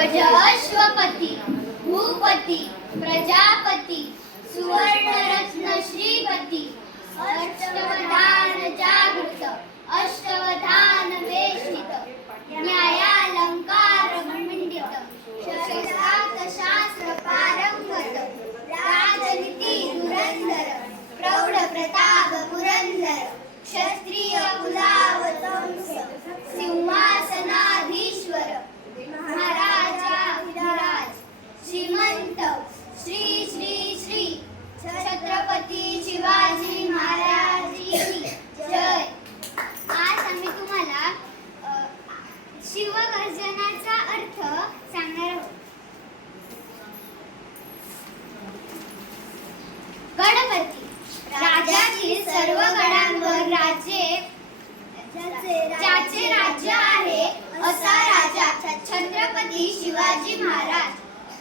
ध्वज अश्वपती भूपती प्रजापती सुवर्णरत्न श्रीपती अष्टवधान जागृत अष्टवधान वेष्टित न्यायालंकार मंडित शास्त्र पारंगत राजनीती धुरंधर प्रौढ प्रताप पुरंदर क्षत्रिय कुलावतंस सिंहासनाधीश्वर महाराजाधिराज श्रीमंत श्री श्री श्री छत्रपती शिवाजी महाराज की जय। आज आम्ही तुम्हाला शिवगर्जनाचा अर्थ सांगणार आहोत। गणपती राज्यातील सर्व गणांवर ज्याचे राज्य आहे असा राजा छत्रपती शिवाजी महाराज।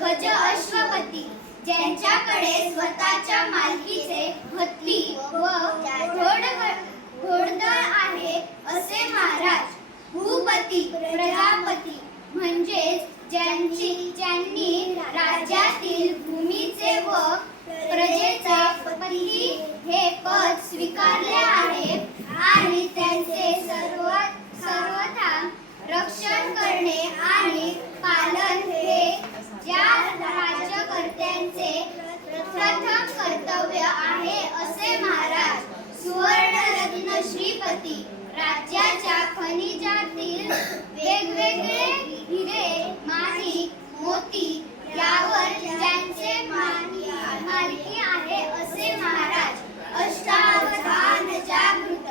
गज अश्वपती ज्यांच्याकडे स्वतःच्या मालकीचे हत्ती व घोडदळ आहे असे महाराज। भूपती प्रजापती म्हणजेच ज्यांनी राज्यातील भूमीचे व प्रजेचे पती हे पद स्वीकारले आहे आणि त्यांचे सर्वथा रक्षण करणे आणि पालन हे ज्या राज्यकर्त्यांचे प्रथम कर्तव्य आहे असे महाराज। सुवर्णरत्न श्रीपती राज्याच्या खनिजातील वेगवेगळे हिरे माणिक मोती यावर ज्यांचे मालकी आहे असे महाराज। अष्टावधान जागृत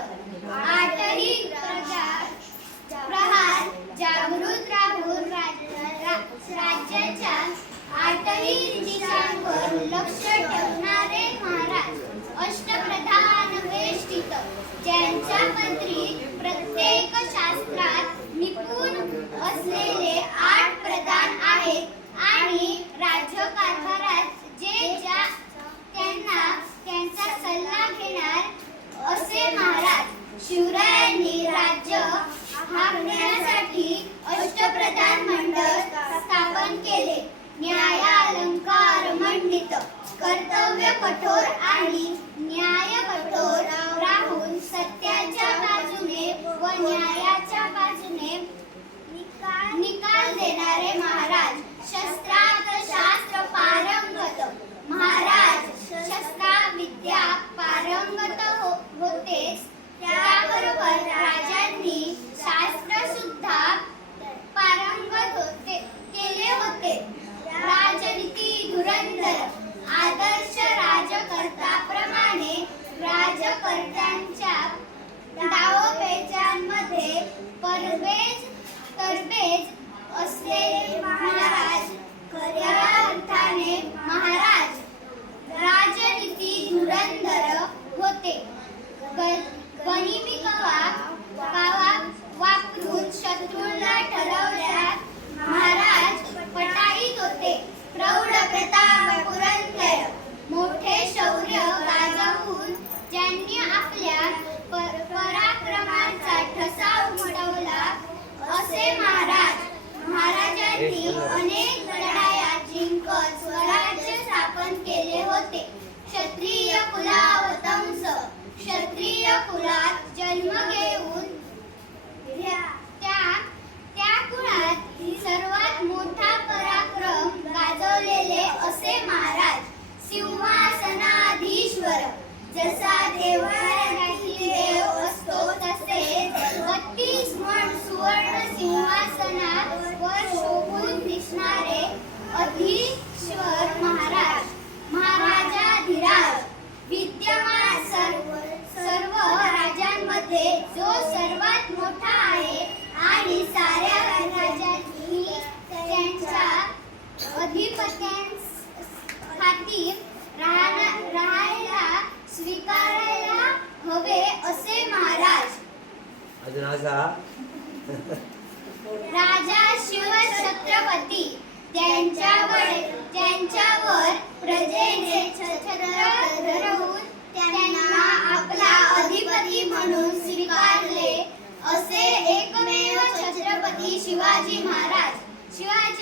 आठही प्रहार जागृत राहून राज्याच्या आठही दिशांवर लक्ष ठेवणारे महाराज। अष्टप्रधान वेष्टित ज्यांच्या मंत्री प्रत्येक शास्त्रात निपुण असलेले 8 प्रधान आहेत आणि राज्यकारभारात त्यांचा सल्ला घेणार असे महाराज। शिवरायांनी राज्य हाकण्यासाठी अष्टप्रधान मंडळ स्थापन केले। न्यायालंकार मंडित कर्तव्य कठोर आणि न्याय कठोर राहून सत्याच्या बाजूने व न्यायाच्या बाजूने निकाल देणारे महाराज। शस्त्रात शास्त्र पारंगत महाराज शस्त्रविद्या पारंगत होतेच त्याबरोबर राजांनी शास्त्र सुद्धा पारंगत केले होते। राजनीती धुरंधर आदर्श राजकर्त्याप्रमाणे राजकर्त्यांच्या डावपेचांमध्ये तरबेज असलेले महाराज। खऱ्या अर्थाने महाराज राजनीती धुरंधर होते। गनिमिकावा वापरून शत्रूला ठरवल्यास महाराज पटाईत होते। प्रौढ प्रताप पुरंदर मोठे शौर्य गाजवून ज्यांनी आपल्या पराक्रमाचा ठसा उमटवला असे महाराज। महाराजांनी अनेक लढाया जिंकत स्वराज्य स्थापन केले होते। क्षत्रिय कुलावतंस क्षत्रिय कुलात जन्म घेऊन त्या कुळात सर्वात मोठा पराक्रम गाजवलेले असे महाराज। सिंहासनाधीश्वर जसा देवालयातील देव असतो तसे 32 मण सुवर्ण सिंहासनावर शोभून दिसणारे अधीश्वर महाराज। महाराजाधिराज विद्यमान सर्व राजांमध्ये जो सर्वात मोठा आहे आणि साऱ्या राजांनी त्यांच्या अधिपत्यांखातीर राहायला स्वीकारायला हवे असे महाराज। राजा शिवछत्रपती त्यांच्यावर प्रजेने छत्र धरून त्यांना आपला अधिपती म्हणून स्वीकारले असे एकमेव छत्रपती शिवाजी महाराज। शिवाजी